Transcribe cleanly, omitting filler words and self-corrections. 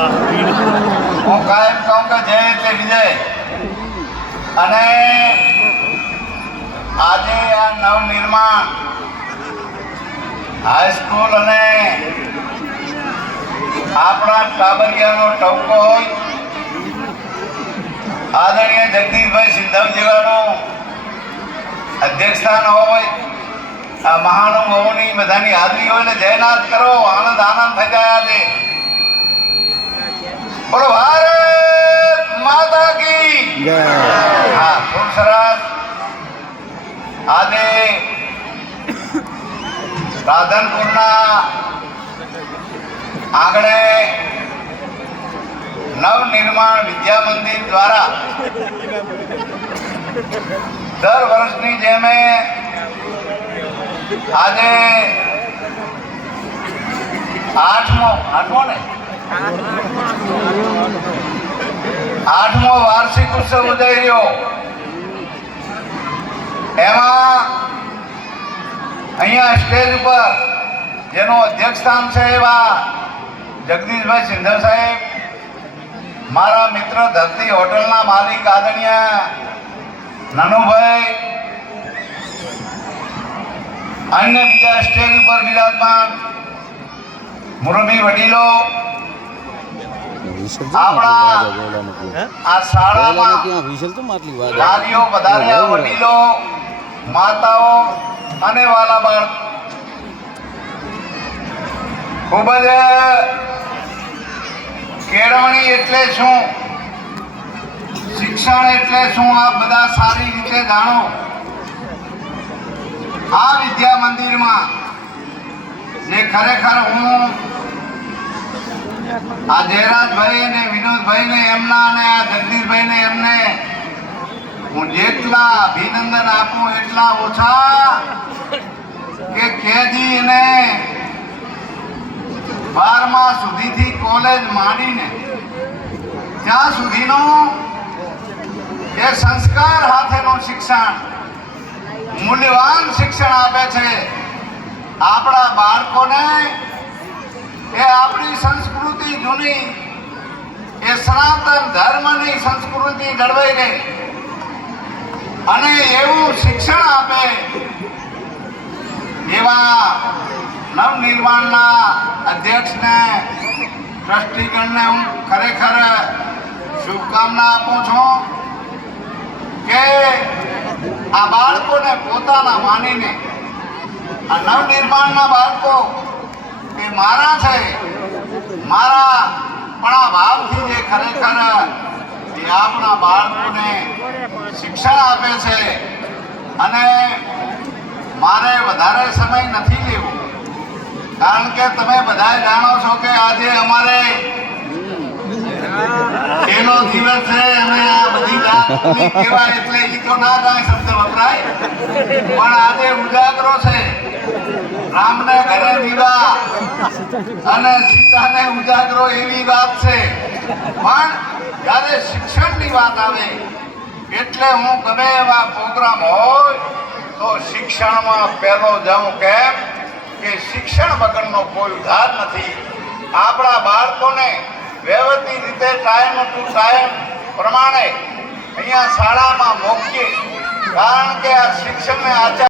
હું કાયમ કહું કે જય એટલે વિજય. અને આજે આ નવનિર્માણ હાઈસ્કૂલ અને આપણા ટાબરિયાનો ટવકો હોય આદરણીય જગદીશભાઈ સિંધવ જેવાનું અધ્યક્ષસ્થાન હોય, આ મહાનુભાવોની બધાની હાજરી હોય ને જયનાથ કરો, આનંદ આનંદ થઈ જાય. આજે બોલો ભારત માતા કી જય. હા, ખૂબ સરસ. આજે રાધનપુરના આંગણે નવનિર્માણ વિદ્યા મંદિર દ્વારા દર વર્ષની જેમ આજે આઠમો વાર્ષિક ઉત્સવ ઉજવી રહ્યો. એમાં અહીંયા સ્ટેજ ઉપર જેનું અધ્યક્ષ સ્થાન છે એવા જગદીશભાઈ સિંધવ સાહેબ, મારા મિત્ર ધરતી હોટલના માલિક આદરણીય નાનુભાઈ, અન્ય બીજા સ્ટેજ ઉપર બિરાજમાન મુરબી વડીલો, આપણા આ શાળામાં વાલીઓ, વધાર્યા વડીલો, માતાઓ અને વાલા બાળક, ખૂબ જ કેળવણી એટલે શું, શિક્ષણ એટલે શું, આપ બધા સારી રીતે જાણો. આ વિદ્યા મંદિરમાં જે ખરેખર હું આ જયરાજભાઈ ને વિનોદભાઈ ને એમના અને આ જગદીશભાઈ ને એમને હું જેટલા અભિનંદન આપું એટલા ઓછા. કે કેજી અને 12મા સુધીથી કોલેજ માંડીને ત્યાં સુધીનું એ સંસ્કાર સાથેનું શિક્ષણ, મૂલ્યવાન શિક્ષણ આપે છે. આપણા બાળકોને એ આપણી સંસ્કૃતિ જૂની, એ સનાતન ધર્મની સંસ્કૃતિ જળવાઈ રહે અને એવું શિક્ષણ આપે એવા નવનિર્માણના અધ્યક્ષને, ટ્રસ્ટીગણને હું ખરેખર શુભકામના આપું છું કે આ બાળકોને પોતાના માનીને, આ નવનિર્માણના બાળકો એ મારા છે, મારા પણ આ ભાવથી જે ખરેખર એ આપણા બાળકોને શિક્ષણ આપે છે. અને મારે વધારે સમય નથી લેવો, કારણ કે તમે બધા જાણો છો કે આજે અમારે એનો દિવસ છે અને આ બધી વાત કહેવાય એટલે એ તો ના કાંઈ શબ્દ વપરાય, પણ આજે ઉજાગરો છે. રામને ઘરે દીવા અને સીતાને ઉજાગરો એવી વાત છે. પણ જ્યારે શિક્ષણની વાત આવે એટલે હું ગમે એવા પ્રોગ્રામ હોય તો શિક્ષણમાં પહેલો જાઉં. કેમ કે શિક્ષણ વગરનો કોઈ ઉધાર નથી. આપણા બાળકોને વ્યવસ્થિત રીતે ટાઈમ ટુ ટાઈમ પ્રમાણે અહીંયા શાળામાં મોકલીએ, કારણ કે આ શિક્ષણને આચાર